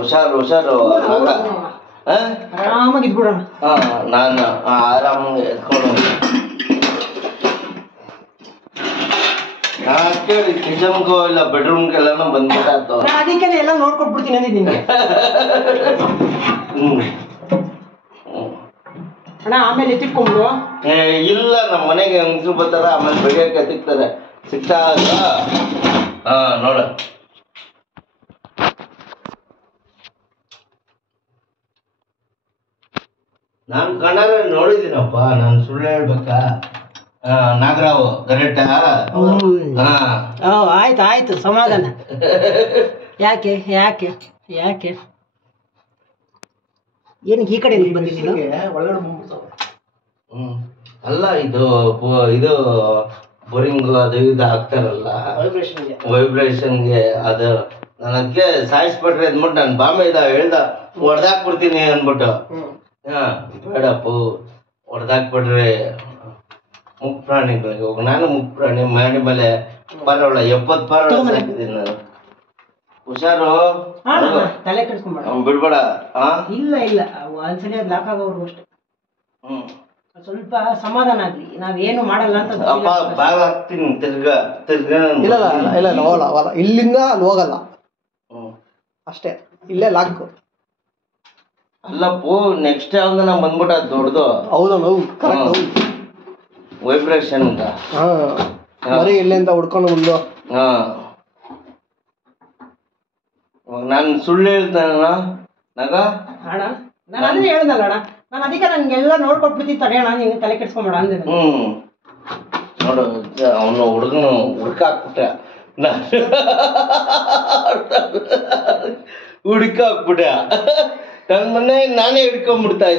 ಹುಷಾರು ಹುಷಾರು ಆರಾಮಾಗಿ ಇದ್ಬಿಡೋಣ. ನಾನು ಆರಾಮಾಗಿ ಎತ್ಕೊಂಡು ಕೇಳಿ ಕಿಚನ್ಗೋ ಇಲ್ಲ ಬೆಡ್ರೂಮ್ಗೆಲ್ಲ ಬಂದ್ಬಿಟ್ಟಾಯ್ತು. ಅದಕ್ಕೆ ಎಲ್ಲ ನೋಡ್ಕೊಟ್ಬಿಡ್ತೀನಿ ಅಂದಿದ್ದೀನಿ ಅಣ್ಣ. ಆಮೇಲೆ ಎತ್ತಿಟ್ಕೊಂಡ್ಬಿಡು. ಇಲ್ಲ ನಮ್ಮ ಮನೆಗೆ ಹೆಂಗಸರು ಬರ್ತಾರ, ಆಮೇಲೆ ಬೆಳಿಗ್ಗೆ ಸಿಗ್ತಾರೆ. ಸಿಕ್ತಾಗ ನೋಡ ನಾನು ಕಣ್ಣಾರೆ ನೋಡಿದ್ದೀನಪ್ಪ. ನಾನು ಸುಳ್ಳು ಹೇಳ್ಬೇಕಾ? ನಾಗರಾವ್ ಕರೆಕ್ಟಾ? ಆಯ್ತು ಆಯ್ತು, ಸಮಾಧಾನ. ಯಾಕೆ ಯಾಕೆ ಯಾಕೆ ಏನಕ್ಕೆ ಈ ಕಡೆ ಬಂದಿದ್ದೀನಿ? ಒಳಗಡೆ ಬಂದ್ಬಿಡ್ತಾವ. ಅಲ್ಲ ಇದು ಇದು ಬೋರಿಂಗ್ ಅದು ಇದು ಹಾಕ್ತಾರಲ್ಲ ವೈಬ್ರೇಷನ್ಗೆ, ಅದು ನಾನು ಅದಕ್ಕೆ ಸಾಯಿಸ್ಬಿಟ್ರೆ ಅಂದ್ಬಿಟ್ಟು ನಾನು ಬಾಂಬೆ ಹೇಳ್ದ ಹೊಡೆದಾಕ್ಬಿಡ್ತೀನಿ ಅಂದ್ಬಿಟ್ಟು. ಬೇಡಪ್ಪು, ಹೊಡೆದಾಕ್ಬಿಟ್ರೆ ಮುಕ್ ಪ್ರಾಣಿಗಳಿಗೆ ಹೋಗ. ನಾನು ಮುಕ್ ಪ್ರಾಣಿ ಮಾಡಿ ಮೇಲೆ ಪರವಳ 70 ಪರವಳ ಸಾಕಿದ್ದೀನಿ ನಾನು. ಹುಷಾರು, ತಲೆ ಕೆಡಿಸ್ಕೊಂಬೇಡ, ಬಿಡ್ಬೇಡ. ಇಲ್ಲ ಇಲ್ಲ, ಒಂದ್ಸಲಿ ಅದು ಲಾಕ್ ಆಗೋರು ಅಷ್ಟೇ. ಸ್ವಲ್ಪ ಸಮಾಧಾನ ಆಗ್ಲಿ, ನಾವೇನು ಮಾಡಲ್ಲ ಅಂತ. ಅಪ್ಪ ಬಾಗ ಹಾಕ್ತೀನಿ ತಿರ್ಗಾ ತಿರ್ಗಾ. ಇಲ್ಲ ಇಲ್ಲ ಇಲ್ಲ, ಹೋಗಲ್ಲ ಹೋಗಲ್ಲ, ಇಲ್ಲಿಂದ ಅಲ್ಲಿ ಹೋಗಲ್ಲ ಅಷ್ಟೇ, ಇಲ್ಲೇ ಲಾಕ್. ಅಲ್ಲಪ್ಪು, ನೆಕ್ಸ್ಟ್ ಯಾವ್ದನ ಬಂದ್ಬಿಟ್ಟ ದೊಡ್ಡದು. ಹೌದು ಕರೆಕ್ಟ್, ವೈಬ್ರೇಷನ್ ಮರಿ ಇಲ್ಲಿಂದ ಹುಡ್ಕೊಂಡು ಬಂದು. ನಾನು ಸುಳ್ಳು ಹೇಳ್ತಾನ ನಾಗ ಅಣ್ಣ. ನಾನು ಅದನ್ನೇ ಹೇಳ್ದಲ್ಲ ಅಣ್ಣ, ನಾನು ಅದಕ್ಕೆ ನನ್ಗೆಲ್ಲ ನೋಡ್ಕೊಟ್ಬಿಡ್ತೀನಿ ತಡೆಯೋಣ, ನಿಂಗೆ ತಲೆ ಕೆಡ್ಸ್ಕೊಂಬೇಡ ಅಂದೆ. ನೋಡು, ಅವನು ಹುಡುಗನು ಹುಡ್ಕಾಕ್ಬಿಟ್ಟೆ, ಹುಡುಕಾಕ್ಬಿಟ್ಟೆ. ನನ್ನ ಮನೆ ನಾನೇ ಹಿಡ್ಕೊಂಡ್ಬಿಡ್ತಾ ಇದ್ದೆ.